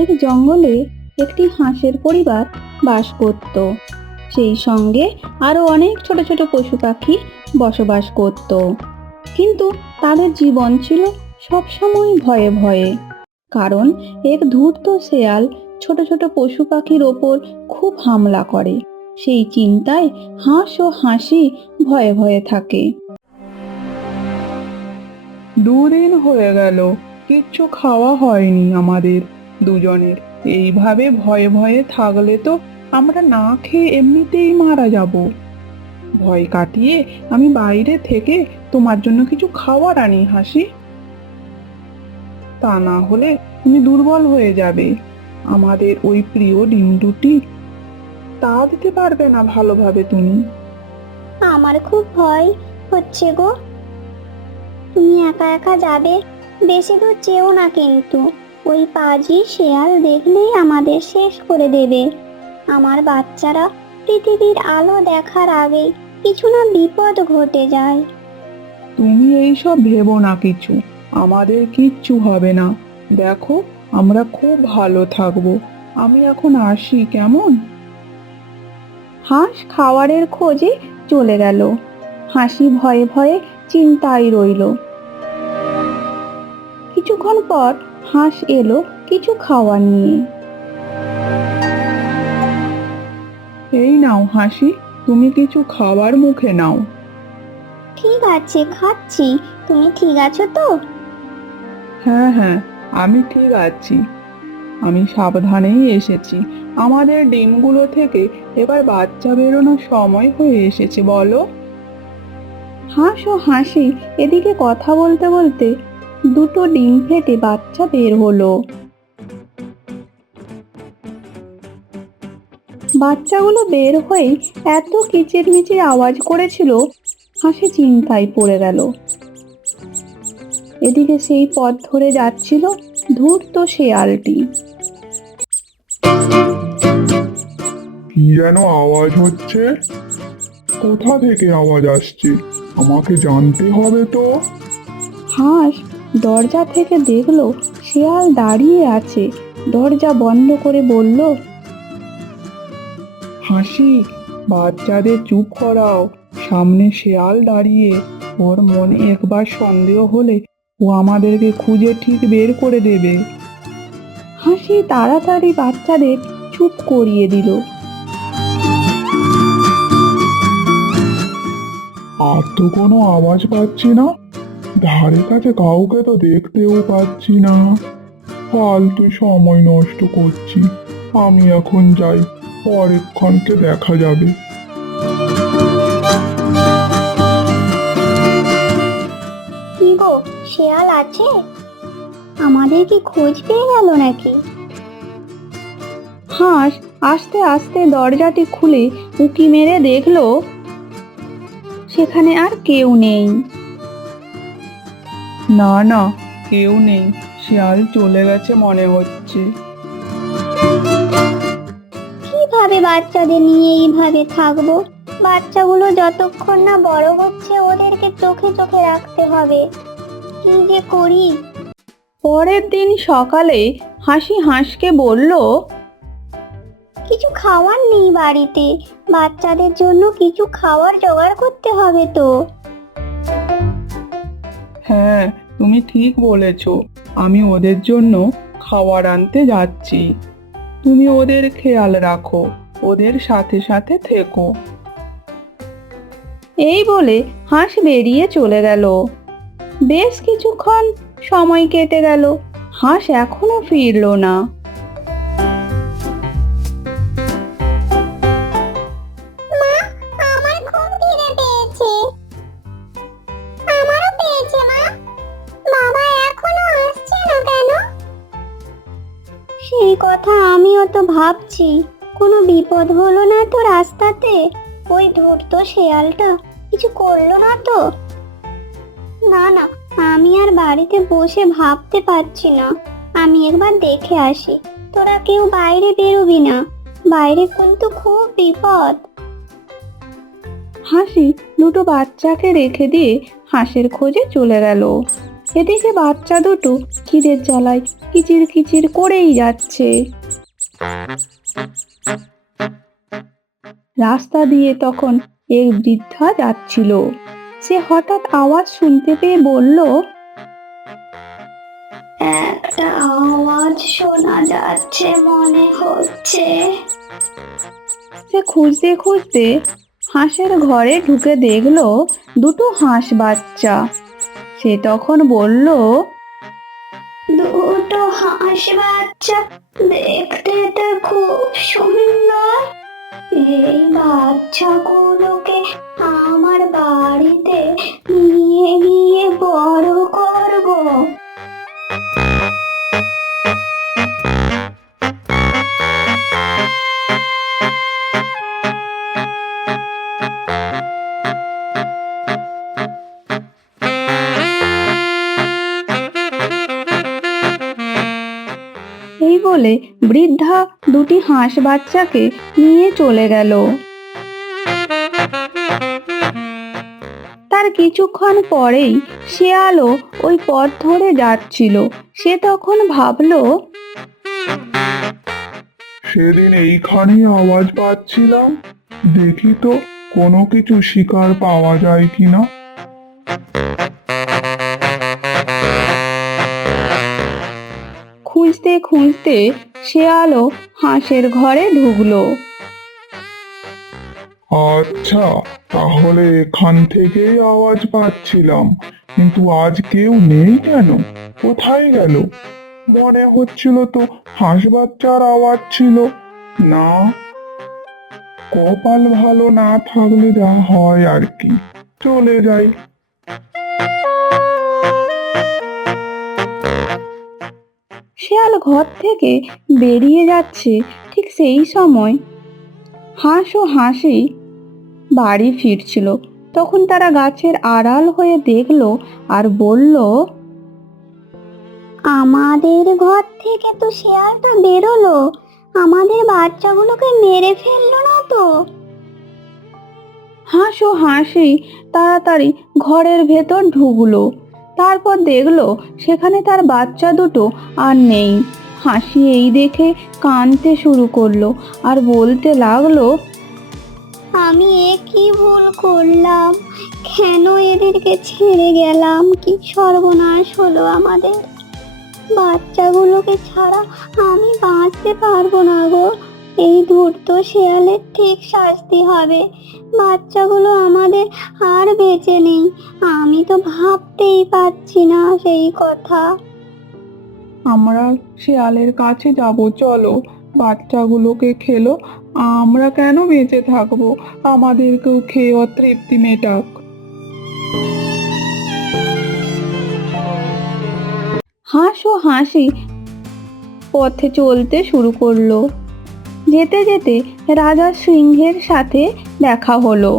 এক জঙ্গলে একটি হাঁসের পরিবার বাস করত। সেই সঙ্গে আরো অনেক ছোট ছোট পশু পাখি বসবাস করত। কিন্তু তাদের জীবন ছিল সবসময় ভয়ে ভয়ে, কারণ এক ধূর্ত শেয়াল ছোট ছোট পশু পাখির ওপর খুব হামলা করে। সেই চিন্তায় হাঁস ও হাসি ভয়ে ভয়ে থাকে। দুদিন হয়ে গেল, কিচ্ছু খাওয়া হয়নি আমাদের দুজনের। এইভাবে ভয়ে ভয়ে থাকলে তো আমরা না খেয়ে এমনিতেই মারা যাব। ভয় কাটিয়ে আমি বাইরে থেকে তোমার জন্য কিছু খাবার আনি হাসি। তা না হলে তুমি দুর্বল হয়ে যাবে। আমাদের ওই প্রিয় ডিম দুটি তা দিতে পারবে না ভালোভাবে তুমি। আমার খুব ভয় হচ্ছে গো। তুমি একা একা যাবে, বেশি দূর যেও না কিন্তু। ওই পাজি শেয়াল দেখলেই আমাদের শেষ করে দেবে। আমার বাচ্চারা পৃথিবীর আলো দেখার আগেই কিছু না বিপদ ঘটে যায়। তুমি এইসব ভেবো না কিছু, আমাদের কিচ্ছু হবে না। দেখো, আমরা খুব ভালো থাকবো। আমি এখন আসি, কেমন? হাঁস খাবারের খোঁজে চলে গেল। হাসি ভয়ে ভয়ে চিন্তায় রইল। কিছুক্ষণ পর হাঁস এলো কিছু খাওয়া নিয়ে। এই নাও হাসি, তুমি কিছু খাবার মুখে নাও। ঠিক আছে, খাচ্ছি। তুমি ঠিক আছো তো? হ্যাঁ হ্যাঁ, আমি ঠিক আছি। আমি সাবধানেই এসেছি। আমাদের ডিমগুলো থেকে এবার বাচ্চা বেরোনোর সময় হয়ে এসেছে, বলো। হাঁস ও হাসি এদিকে কথা বলতে বলতে দুটো ডিম ফেটে বাচ্চা বের হলো। বাচ্চাগুলো বের হয়ে এত কিচিরমিচির আওয়াজ করেছিল, হাসি চিন্তায় পড়ে গেল। এদিকে সেই পথ ধরে যাচ্ছিল ধূর্ত শেয়ালটি। কি যেন আওয়াজ হচ্ছে? কোথা থেকে আওয়াজ আসছে? আমাকে জানতে হবে তো। হাঁস দরজা থেকে দেখলো শেয়াল দাঁড়িয়ে আছে। দরজা বন্ধ করে বলল, হাসি, বাচ্চাদের চুপ করাও। সামনে শেয়াল দাঁড়িয়ে। ওর মনে একবার সন্দেহ হলে ও আমাদেরকে খুঁজে ঠিক বের করে দেবে। হাসি তাড়াতাড়ি বাচ্চাদের চুপ করিয়ে দিল। আর তো কোনো আওয়াজ পাচ্ছি না। ধারে কাছে কাউকে তো দেখতেও পাচ্ছি না। ফালতু সময় নষ্ট করছি। আমি এখন যাই, পরেক্ষণকে দেখা যাবে। কি গো, শেয়াল আছে? আমাদের কি খোঁজ পেয়ে গেল নাকি? হাঁস আস্তে আস্তে দরজাটি খুলে উঁকি মেরে দেখলো সেখানে আর কেউ নেই। না না, কেউ নেই। শিয়াল চলে গেছে মনে হচ্ছে। কিভাবে বাচ্চাদের নিয়ে এইভাবে থাকবো? বাচ্চাগুলো যতক্ষণ না বড় হচ্ছে ওদেরকে চোখে চোখে রাখতে হবে। কি যে করি। পরের দিন সকালে হাসি হাঁসকে বলল, কিছু খাওয়ার নেই বাড়িতে, বাচ্চাদের জন্য কিছু খাবার জোগাড় করতে হবে তো। হ্যাঁ, তুমি ঠিক বলেছ। আমি ওদের জন্য খাবার আনতে যাচ্ছি। তুমি ওদের খেয়াল রাখো, ওদের সাথে সাথে থেকো। এই বলে হাঁস বেরিয়ে চলে গেল। বেশ কিছুক্ষণ সময় কেটে গেল, হাঁস এখনো ফিরলো না। মা, আমার খুব খিদে পেয়েছে। আমারও পেয়েছে মা। বাবা এখনো আসছে না কেন? সেই কথা আমিও তো ভাবছি। কোনো বিপদ হলো না তো রাস্তাতে? ওই ধূর্ত শেয়ালটা কিছু করলো না তো? না না, আমি আর বাড়িতে বসে ভাবতে পারছি না। আমি একবার দেখে আসি। তোরা কেউ বাইরে বেরোবি না, বাইরে কিন্তু খুব বিপদ। হাসি দুটো বাচ্চাকে রেখে দিয়ে হাঁসের খোঁজে চলে গেল। এদিকে বাচ্চা দুটো খিদের জ্বালায় কিচির কিচির করেই যাচ্ছে। রাস্তা দিয়ে তখন এক বৃদ্ধা যাচ্ছিল। সে হঠাৎ আওয়াজ শুনতে পেয়ে বলল, একটা আওয়াজ শোনা যাচ্ছে মনে হচ্ছে। সে খুঁজতে খুঁজতে হাঁসের ঘরে ঢুকে দেখলো দুটো হাঁস বাচ্চা। সে তখন বলল, দুটো হাঁস বাচ্চা দেখতে তো খুব সুন্দর। এই বাচ্চাগুলোকে আমার বাড়িতে নিয়ে গিয়ে বড় করব। এই বলে বৃদ্ধা দুটি হাঁস বাচ্চাকে নিয়ে চলে গেল। তার কিছুক্ষণ পরেই শেয়ালও ওই পথ ধরে যাচ্ছিল। সে তখন ভাবলো, সেদিন এইখানেই আওয়াজ পাচ্ছিলাম, দেখি তো কোনো কিছু শিকার পাওয়া যায় কিনা। খুঁজতে খুঁজতে শেয়ালও হাঁসের ঘরে ঢুকলো। আচ্ছা, তাহলে এখান থেকেই আওয়াজ পাচ্ছিলাম, কিন্তু আজ কেউ নেই কেন? কোথায় গেল? মনে হচ্ছিল তো হাঁস বাচ্চার আওয়াজ ছিল। না, কপাল ভালো না থাকলে যা হয় আর কি। চলে যাই। শেয়াল ঘর থেকে বেরিয়ে যাচ্ছে, ঠিক সেই সময় হাঁস ও হাঁসি বাড়ি ফিরছিল। তখন তারা গাছের আড়াল হয়ে দেখলো আর বলল, আমাদের ঘর থেকে তো শেয়ালটা বেরোলো, আমাদের বাচ্চাগুলোকে মেরে ফেললো না তো? হাঁস ও হাঁসি তাড়াতাড়ি ঘরের ভেতর ঢুকলো। তারপর দেখলো সেখানে তার বাচ্চা দুটো আর নেই। হাসি এই দেখে কাঁদতে শুরু করলো আর বলতে লাগলো, আমি কি ভুল করলাম? কেন এদেরকে ছেড়ে গেলাম? কি সর্বনাশ হলো আমাদের! বাচ্চাগুলোকে ছাড়া আমি বাঁচতে পারবো না গো। এই ধূর্ত শেয়ালের ঠিক শাস্তি হবে। বাচ্চাগুলো আমাদের আর বেঁচে নেই। আমি তো ভাবতেই পারছি না সেই কথা। আমরা শেয়ালের কাছে যাব, চলো। বাচ্চাগুলোকে খেলো, আমরা কেন বেঁচে থাকবো? আমাদেরকেও খেয়ে তৃপ্তি মেটাক। হাঁস ও হাসি পথে চলতে শুরু করলো। যেতে যেতে রাজা সিংহের সাথে দেখা হলো।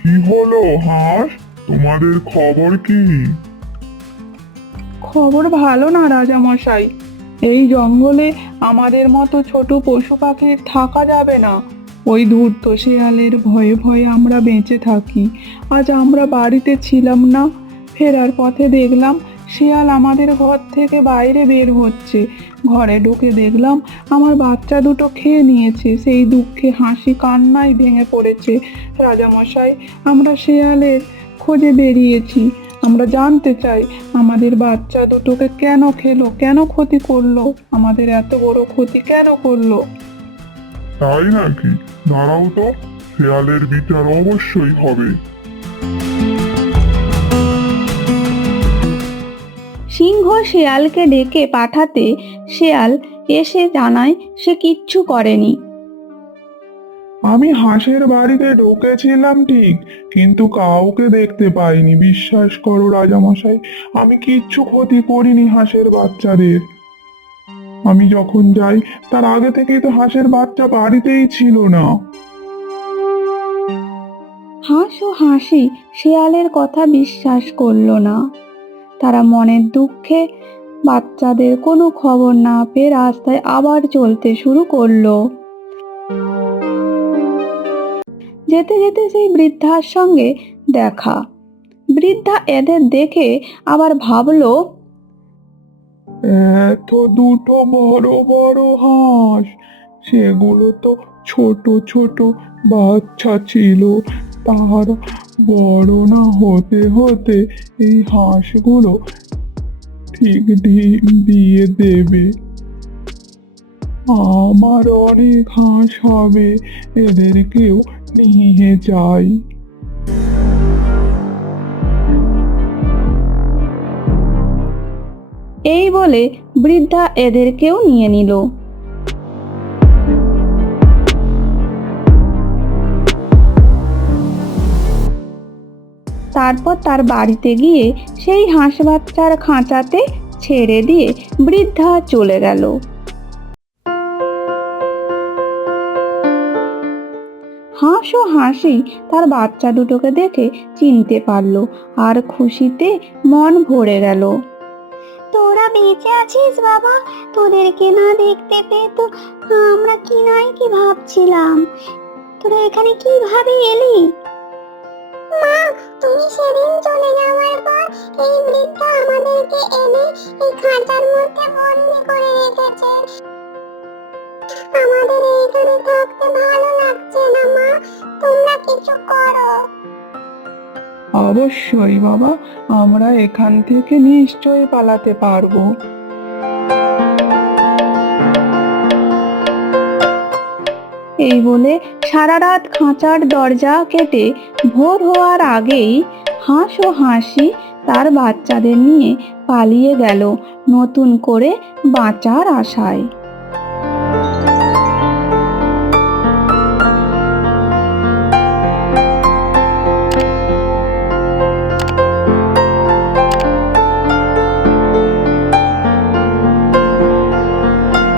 কি হলো হাঁস, তোমাদের খবর কি? খবর ভালো না রাজামশাই। এই জঙ্গলে আমাদের মতো ছোট পশু পাখির থাকা যাবে না। ওই ধূর্ত শেয়ালের ভয়ে ভয়ে আমরা বেঁচে থাকি। আজ আমরা বাড়িতে ছিলাম না, ফেরার পথে দেখলাম শেয়াল আমাদের ঘর থেকে বাইরে বের হচ্ছে। ঘরে ঢুকে দেখলাম আমার বাচ্চা দুটো খেয়ে নিয়েছে। সেই দুঃখে হাসি কান্নায় ভেঙে পড়েছে। রাজামশাই, আমরা শেয়ালের খোঁজে বেরিয়েছি। আমরা জানতে চাই আমাদের বাচ্চা দুটোকে কেন খেলো, কেন ক্ষতি করলো, আমাদের এত বড় ক্ষতি কেন করলো? তাই নাকি? দাঁড়াও তো, শেয়ালের বিচার অবশ্যই হবে। সিংহ শেয়ালকে ডেকে পাঠাতে শেয়াল এসে জানায় সে কিচ্ছু করেনি। আমি হাঁসের বাড়িতে ঢুকেছিলাম ঠিক, কিন্তু কাউকে দেখতে পাইনি। বিশ্বাস করো রাজামশাই, আমি কিচ্ছু ক্ষতি করিনি হাঁসের বাচ্চাদের। আমি যখন যাই তার আগে থেকেই তো হাঁসের বাচ্চা বাড়িতেই ছিল না। হাঁস ও হাসি শেয়ালের কথা বিশ্বাস করলো না। তারা মনের দুঃখে বাচ্চাদের কোনো খবর না পেয়ে রাস্তায় আবার চলতে শুরু করলো। যেতে যেতে সেই বৃদ্ধার সঙ্গে দেখা। বৃদ্ধা এদের দেখে আবার ভাবলো, এত দুটো বড় বড় হাঁস, সেগুলো তো ছোট ছোট বাচ্চা ছিল। তারা বড় না হতে হতে এই হাঁসগুলো ঠিক ডিম দিয়ে দেবে। আমার অনেক হাঁস হবে, এদেরকেও নিয়ে যাই। এই বলে বৃদ্ধা এদেরকেও নিয়ে নিল। তারপর তার বাড়িতে গিয়ে সেই হাঁস বাচ্চার খাঁচাতে ছেড়ে দিয়ে বৃদ্ধা চলে গেল। হাঁস ও হাঁসি তার বাচ্চা দুটোকে দেখে চিনতে পারলো আর খুশিতে মন ভরে গেল। তোরা বেঁচে আছিস বাবা, তোদেরকে না দেখতে পেয়ে তো আমরা কি নাই কি ভাবছিলাম। তোরা এখানে কিভাবে এলি? মা, তুমি সেদিন চলে যাওয়ার পর এই বৃদ্ধা আমাদেরকে এনে এই খাঁচার মধ্যে বন্দি করে রেখেছে। আমাদের এইখানে থাকতে ভালো লাগছে না মা, তোমরা কিছু করো। অবশ্যই বাবা, আমরা এখান থেকে নিশ্চয়ই পালাতে পারবো। এই বলে সারা রাত খাঁচার দরজা কেটে ভোর হওয়ার আগেই হাঁস ও হাঁসি তার বাচ্চাদের নিয়ে পালিয়ে গেল নতুন করে বাঁচার আশায়।